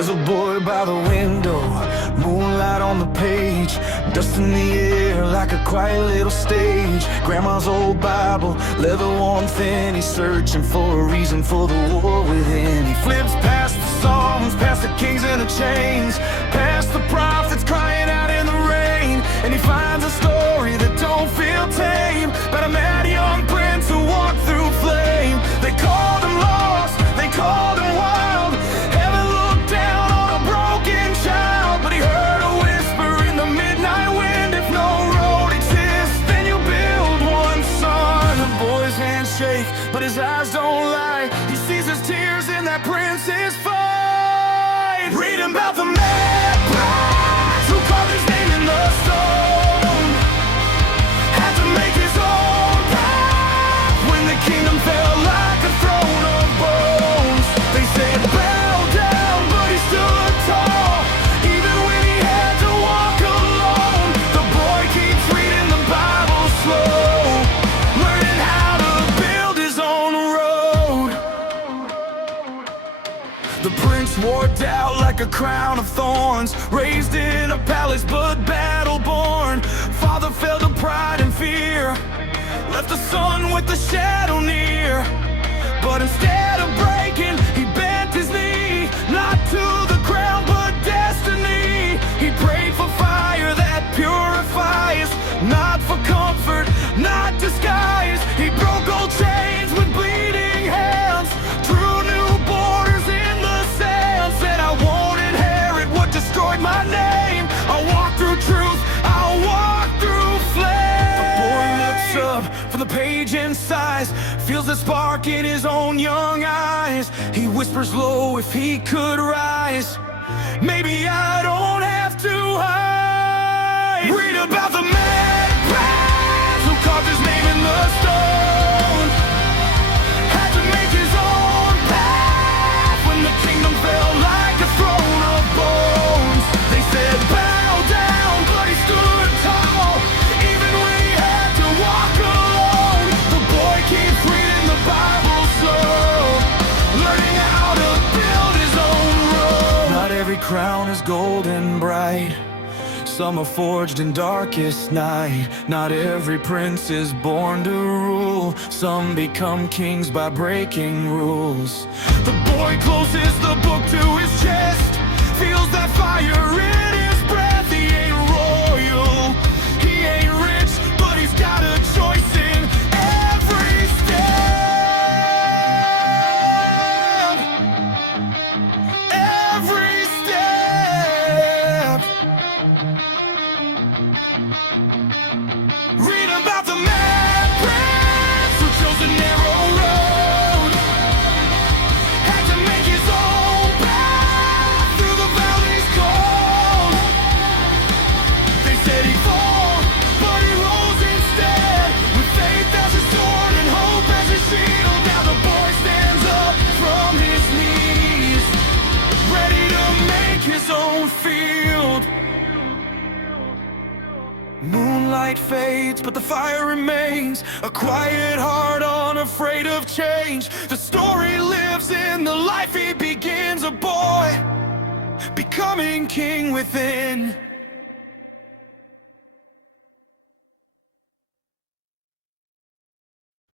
There's a boy by the window, moonlight on the page, dust in the air like a quiet little stage. Grandma's old Bible, leather worn thin. He's searching for a reason for the war within. He flips past the Psalms, past the kings and the chains, past the prophets crying out in the rain. And he finds a story that don't feel tame, about a mad young prince who walked through flame. They called him lost, they called him wild. Heaven looked down on a broken child, but he heard a whisper in the midnight wind. If no road exists, then you build one, son. The boy's hands shake, but his eyes don't lie. He sees his tears in that prince's fight. Reading about the mad prince who carved his name in the stone, had to make his own path when the kingdom fell like a throne of bones. They said bow down, but he stood tall, even when he had to walk alone. The boy keeps reading the Bible slow, learning how to build his own road. The prince walked out like a crown of thorns, raised in a palace but battle-born. Father fell to pride and fear, left the son with the shadow near. But instead of breaking, he bent his knee, not to the ground but destiny. He prayed for fire that purifies, not for comfort, not disguise. He broke old chains with bleeding hands, drew new borders in the sand. Said I won't inherit what destroyed my name. I'll walk through truth, I'll walk through flame. The boy looks up from the page and sighs, feels the spark in his own young eyes. He whispers low, if he could rise, maybe I don't have to hide. Read about the mad prince who carved his name in the stone, had to make his own path when the kingdom fell like a throne of bones. They said bow down, but he stood tall, even when he had to walk alone. The boy keeps reading the Bible slow, learning how to build his own road. Not every crown is golden bright, some are forged in darkest night. Not every prince is born to rule, some become kings by breaking rules. The boy closes the book to his chest, feels that fire in his breath. He ain't royal, he ain't rich, but he's got a choice in every step. Every step. Read about the mad prince who chose a narrow road, had to make his own path through the valleys cold. They said he fall, but he rose instead, with faith as his sword and hope as his shield. Now the boy stands up from his knees, ready to make his own field. Moonlight fades, but the fire remains, a quiet heart unafraid of change. The story lives in the life he begins, a boy becoming king within.